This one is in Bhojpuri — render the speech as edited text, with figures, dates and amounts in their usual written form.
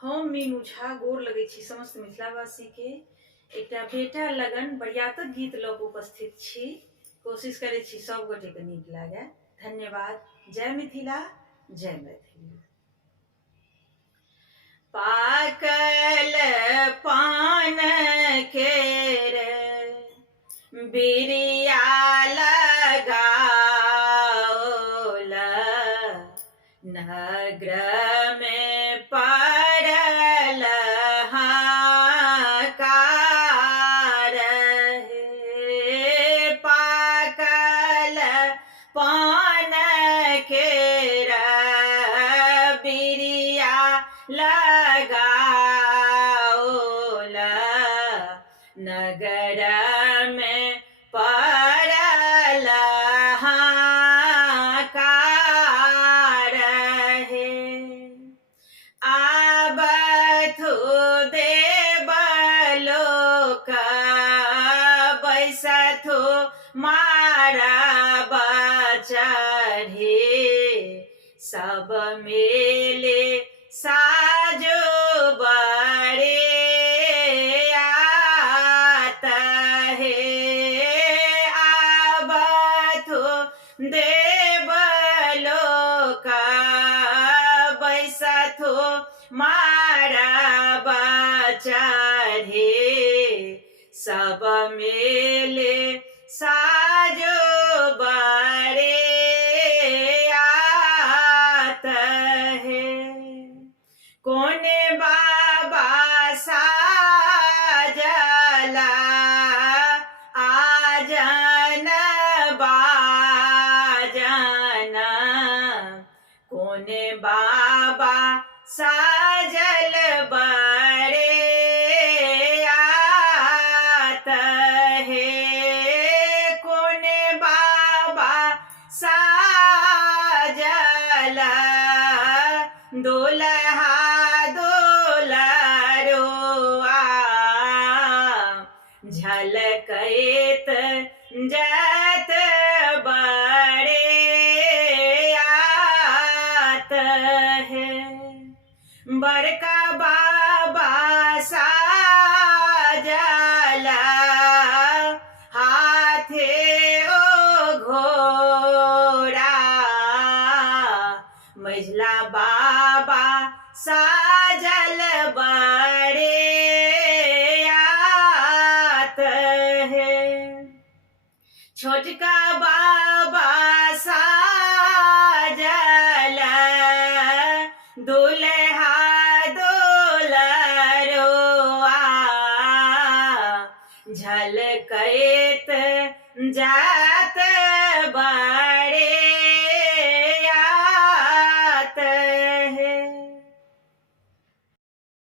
हम मीनू झा गोर लगै छी समस्त मिथिलावासी के। एकटा बेटा लगन बरियातक गीत लऽ कऽ उपस्थित छी। कोशिश करै छी सब गोटे के नीक लागे। धन्यवाद। जय मिथिला, जय मैथिली। पाकल पान केर बिरिया लगाओल, नगर में पड़ल हाहाकार हे। पाकल पान केर बिरिया लगाओल, नगर में पड़ल हाहाकार हे। आबथु देवलोक बैसथु मारब चढ़े, सब मेले साजो बड़े आत हे। आबथु देवलोक बैसथु मारब चढ़े, सब मेले साजो बड़े आत हे। कोने बाबा साजला आजन बाजन, कोने बाबा साजल बड़े आत हे। कोने बाबा साजल दुल्हा दुल्हरुआ, झलकैत जात बड़े आत है। बड़का बाबा साजल हाथे ओ घोड़ा, मझला बाबा साजल बड़े आत है। छोटका बाबा साजल दुल्हा दुल्हरुआ, झलकैत जात बड़े